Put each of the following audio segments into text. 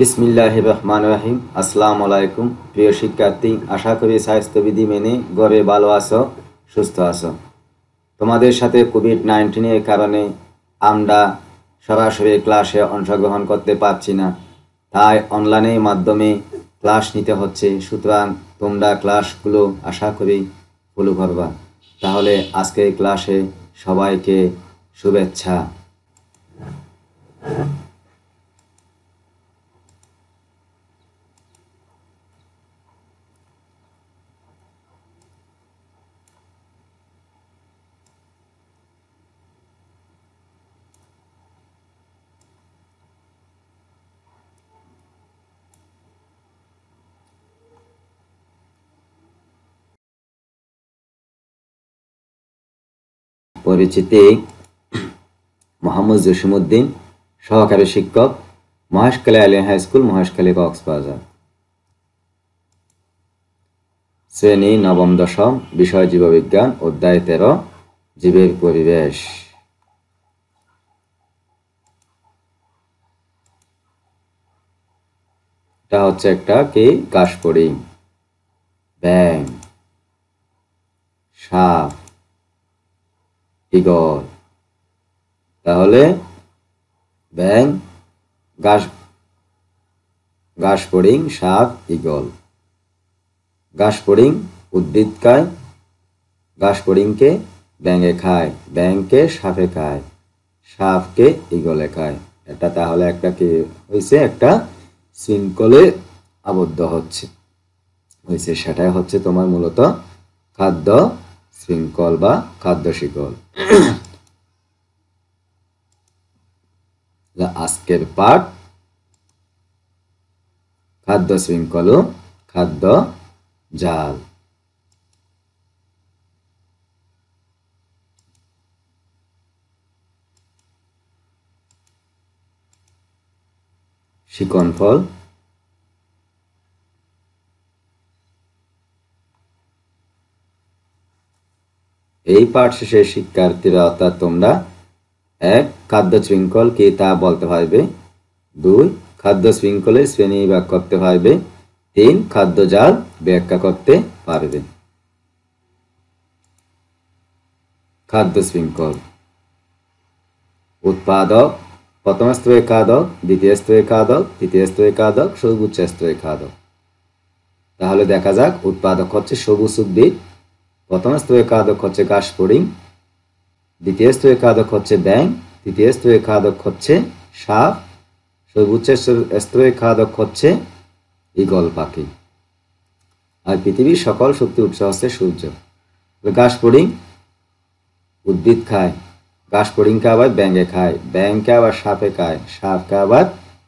বিসমিল্লাহির রহমানির রহিম। আসসালামু আলাইকুম প্রিয় শিক্ষার্থী, আশা করি স্বাস্থ্যবিধি মেনে ঘরে ভালো আছো, সুস্থ আছো। তোমাদের সাথে কোভিড-19 কারণে আমরা সরাসরি ক্লাসে অংশগ্রহণ করতে পারছি না, তাই অনলাইনের মাধ্যমে ক্লাস নিতে হচ্ছে। সুতরাং তোমরা ক্লাসগুলো আশা করি ফলো করবা। তাহলে আজকের ক্লাসে সবাইকে শুভেচ্ছা। পরিচিতি: মোহাম্মদ জসিমউদ্দিন, সহকারী শিক্ষক, মহেশখালী আলিয়া হাই স্কুল, মহেশখালী, কক্সবাজার। শ্রেণী নবম দশম, বিষয় জীববিজ্ঞান, অধ্যায় 13, জীবের পরিবেশ। এটা হচ্ছে একটা কি ঘাসফড়িং, ব্যাঙ, সাপ, ঈগল। তাহলে ব্যাঙ, ঘাসফড়িং, সাপ, ঈগল। ঘাসফড়িং উদ্ভিদ খায়, ঘাসফড়িংকে ব্যাঙে খায়, ব্যাঙকে সাপে খায়, সাপকে ঈগলে খায়। এটা তাহলে একটা কি হয়েছে, একটা শৃঙ্খলে আবদ্ধ হয়েছে, সেটাই হচ্ছে তোমার মূলত খাদ্য শৃঙ্খল বা খাদ্য শিকল। আজকের পাঠ খাদ্য শৃঙ্খল ও খাদ্য জাল। শিকন ফল, এই পাঠ শেষে শিক্ষার্থীরা অর্থাৎ তোমরা 1. খাদ্য শৃঙ্খল কি তা বলতে পারবে। 2. খাদ্য শৃঙ্খলের শ্রেণী বিভাগ করতে পারবে। 3. খাদ্য জাল ব্যাখ্যা করতে পারবে। খাদ্য শৃঙ্খল: উৎপাদক, প্রথম স্তরের খাদক, দ্বিতীয় স্তরের খাদক, তৃতীয় স্তরের খাদক, সর্বোচ্চ স্তরের খাদক। তাহলে দেখা যাক, উৎপাদক হচ্ছে সবুজ উদ্ভিদ, প্রথম স্তরের খাদক হচ্ছে ঘাসফড়িং, দ্বিতীয় স্তরের খাদক হচ্ছে ব্যাঙ, তৃতীয় স্তরের খাদক হচ্ছে সাপ, সর্বোচ্চ স্তরের খাদক হচ্ছে ঈগল পাখি। আর পৃথিবীর সকল শক্তির উৎস হচ্ছে সূর্য। ঘাসফড়িং উদ্ভিদ খায়, ঘাসফড়িংকে আবার ব্যাঙে খায়, ব্যাঙকে আবার সাপে খায়, সাপকে আবার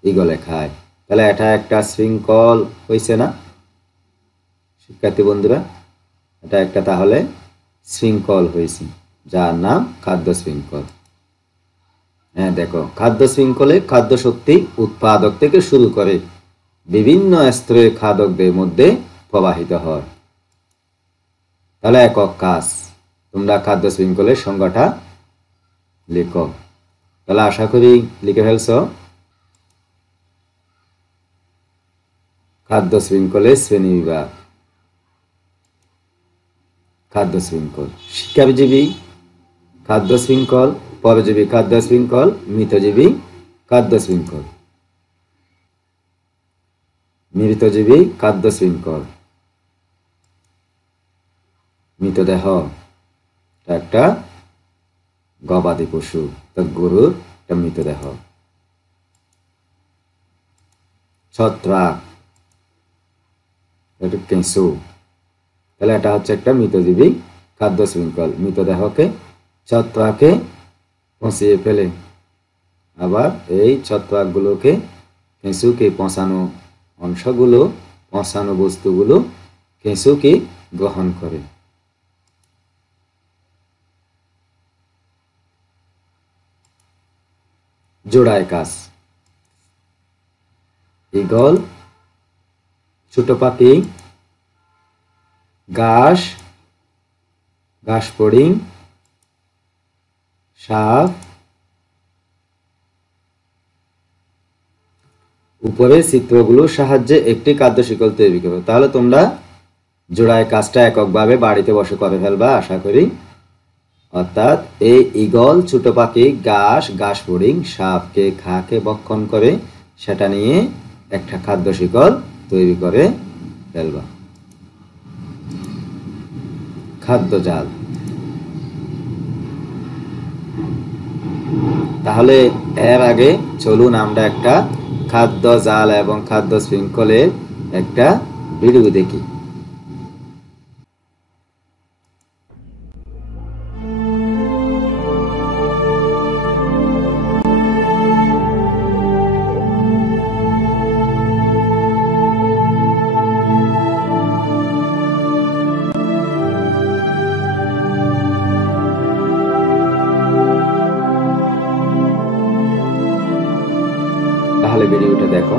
ঈগলে খায়। তাহলে এটা একটা শৃঙ্খল হয়েছে না শিক্ষার্থী বন্ধুরা? এটা একটা তাহলে শৃঙ্খল হয়েছে, যার নাম খাদ্য শৃঙ্খল। হ্যাঁ দেখো, খাদ্য শৃঙ্খলে খাদ্য শক্তি উৎপাদক থেকে শুরু করে বিভিন্ন স্তরের খাদকদের মধ্যে প্রবাহিত হয়। তাহলে একক কাজ, তোমরা খাদ্য শৃঙ্খলের সংজ্ঞাটা লিখো। তাহলে আশা করি লিখে ফেলছ। খাদ্য শৃঙ্খলের শ্রেণী বিভাগ। খাদ্য শৃঙ্খল: শিক্ষাজীবী খাদ্য শৃঙ্খল, পরজীবী খাদ্য শৃঙ্খল, মৃতজীবী খাদ্য শৃঙ্খল। মৃতজীবী খাদ্য শৃঙ্খল: মৃতদেহ, একটা গবাদি পশু, গরুর একটা মৃতদেহ। ছত্রাক, একটা কেঁচু। তাহলে এটা হচ্ছে একটা মৃতজীবী খাদ্য শৃঙ্খল, মৃতদেহকে ছত্রাকে পচিয়ে ফেলে, আবার এই ছত্রাকগুলোকে, কেঁচুকে পচানো অংশগুলো, পচানো বস্তুগুলো কেঁচুকে গ্রহণ করে। জোড়ায় কাজ: ঈগল, ছোট পাখি, ঘাসফড়িং, সাপ, উপরের চিত্রগুলোর সাহায্যে একটি খাদ্য শিকল তৈরি করো। তাহলে তোমরা জোড়ায় কাজটা এককভাবে বাড়িতে বসে করে ফেলবা আশা করি। অর্থাৎ এই ঈগল ছোট পাখি ঘাস ফড়িং সাপকে খাকে ভক্ষণ করে সেটা নিয়ে একটা খাদ্য শিকল তৈরি করে ফেলবা। খাদ্য জাল। তাহলে এর আগে চলুন আমরা একটা খাদ্য জাল এবং খাদ্য শৃঙ্খলের একটা ভিডিও দেখি। তাহলে ভিডিওটা দেখো।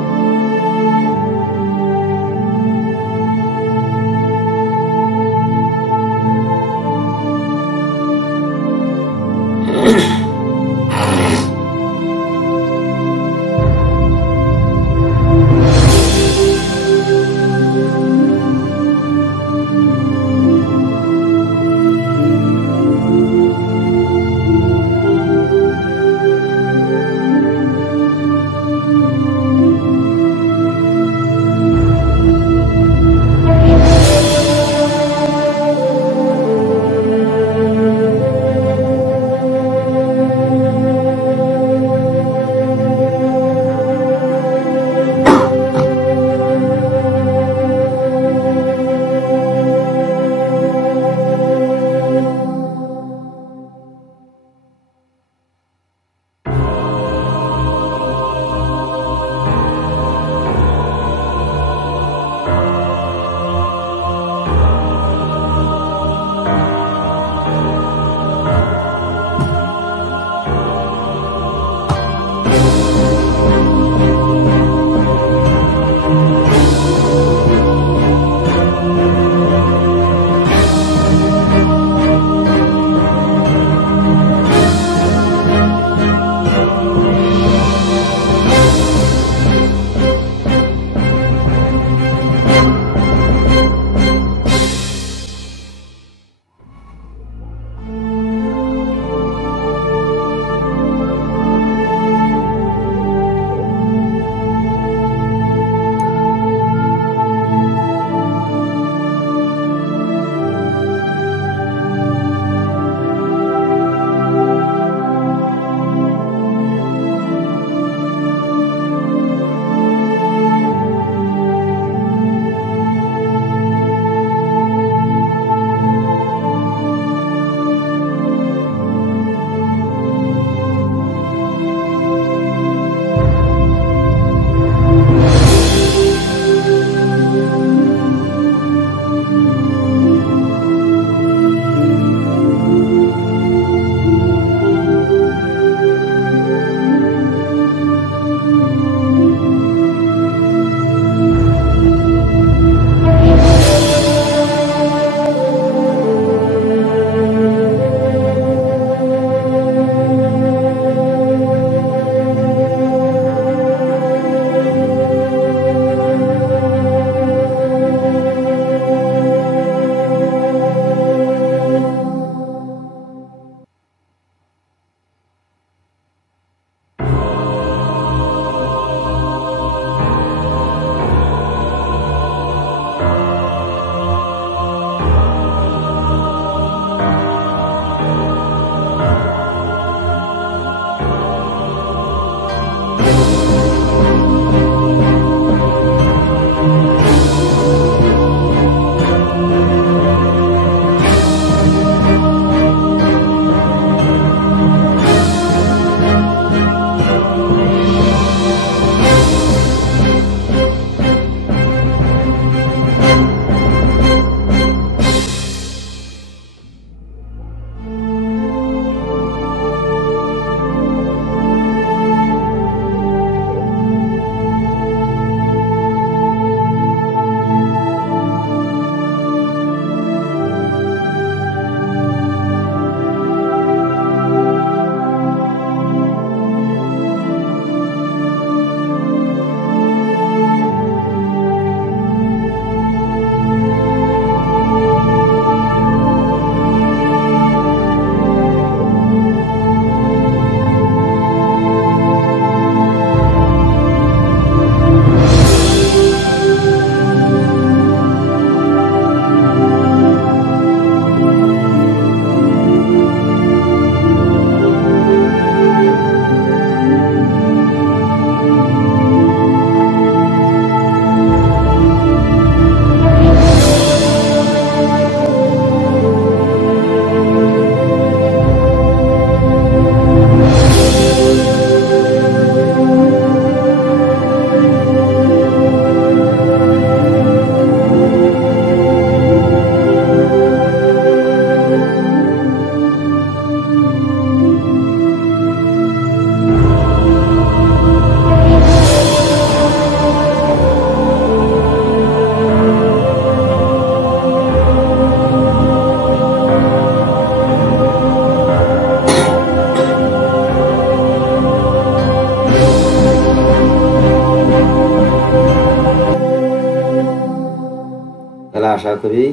আশা করি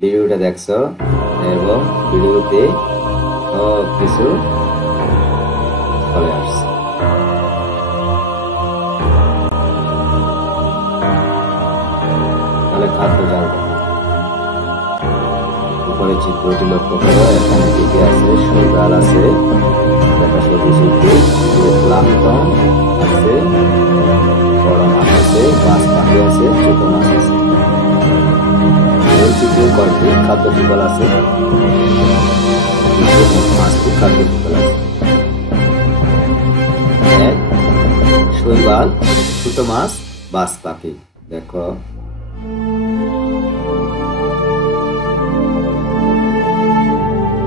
ভিডিওটা দেখছো এবং ভিডিওতে সব কিছু চলে আসছে। তাহলে খাদ্য জাল উপরে চিত্রটি লক্ষ্য করো। এখানে কি কি আছে? শৈবাল আছে, দেখা সবুজ উদ্ভিদ, প্লাঙ্কটন আছে, বড় মাছ আছে, মাছ পাখি আছে, ছোট মাছ আছে। এই চিত্রে কয়টি খাদ্য শিকল আছে? 5টি খাদ্য শিকল আছে। 1 শৈবাল, ছোট মাছ, বাজ পাখি। দেখো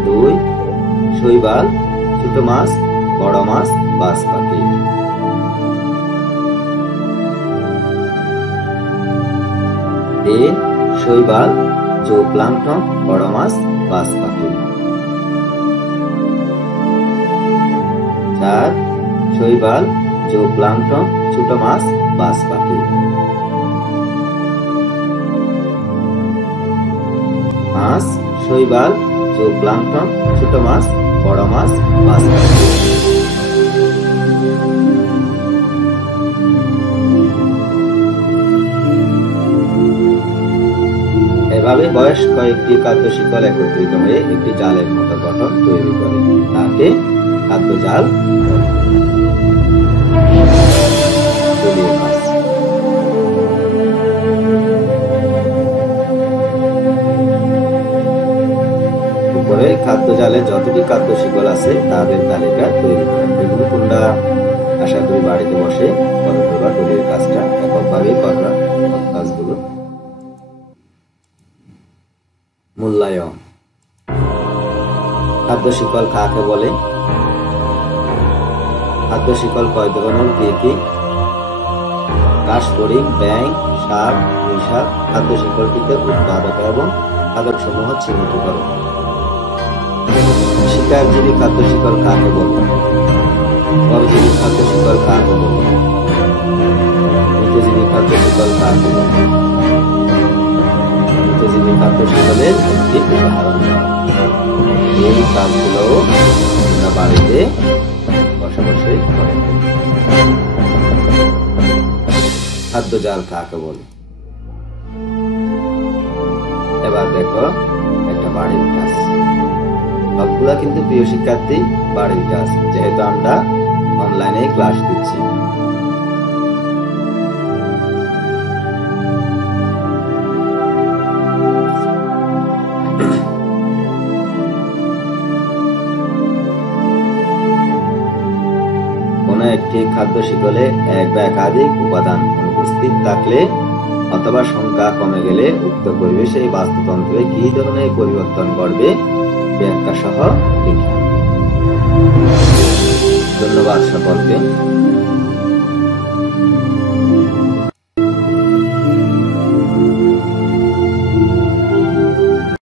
2 শৈবাল, ছোট মাছ, বড় মাছ, বাজ পাখি। 3 শৈবাল, জুওপ্লাঙ্কটন, বড় মাছ, বাজ পাখি। 4 শৈবাল, জুওপ্লাঙ্কটন, ছোট মাছ, বাজ পাখি। 5 শৈবাল, জুওপ্লাঙ্কটন, ছোট মাছ, বড় মাছ, বাজ পাখি। এভাবে বয়স কয়েকটি খাদ্য শিকল একত্রিত হয়ে একটি জালের মতো গঠন তৈরি করে, তাকে খাদ্য জাল উপরে খাদ্য জালে যতটি খাদ্য শিকল আছে তাদের তালিকা তৈরি করে। এগুলো তোমরা আশা করি বাড়িতে বসে করতে বা দলিল কাজটা এককভাবেই করবা। কাজগুলো মূল্যায়ন। খাদ্য শিকল কাকে বলে? খাদ্য শিকল কয় ধরনের, কি কি? কাঠফড়িং, ব্যাঙ, সাপ, পুঁইশাক। খাদ্য শিকলটিতে উৎপাদক এবং খাদক সমূহ চিহ্নিত করো। শিকারজীবী খাদ্য শিকল কাকে বলে? পরজীবী খাদ্য শিকল কাকে বলে? মৃতজীবী খাদ্য শিকল কাকে বলে? মৃতজীবী খাদ্য শিকলের একটি উদাহরণ দাও। এই কাজগুলো তোমরা বাড়িতে বসে বসে করো। খাদ্য জাল কাকে বলে? এবার দেখো একটা বাড়ির কাজ। সবগুলা কিন্তু প্রিয় শিক্ষার্থী বাড়ির কাজ, যেহেতু আমরা অনলাইনে ক্লাস দিচ্ছি। কোনো একটি খাদ্য শিকলে এক বা একাধিক উপাদান অনুপস্থিত থাকলে অথবা সংখ্যা কমে গেলে উক্ত পরিবেশে বাস্তুতন্ত্রে কি ধরনের পরিবর্তন ঘটবে ব্যাখ্যা সহ লিখুন। ধন্যবাদ সকলকে।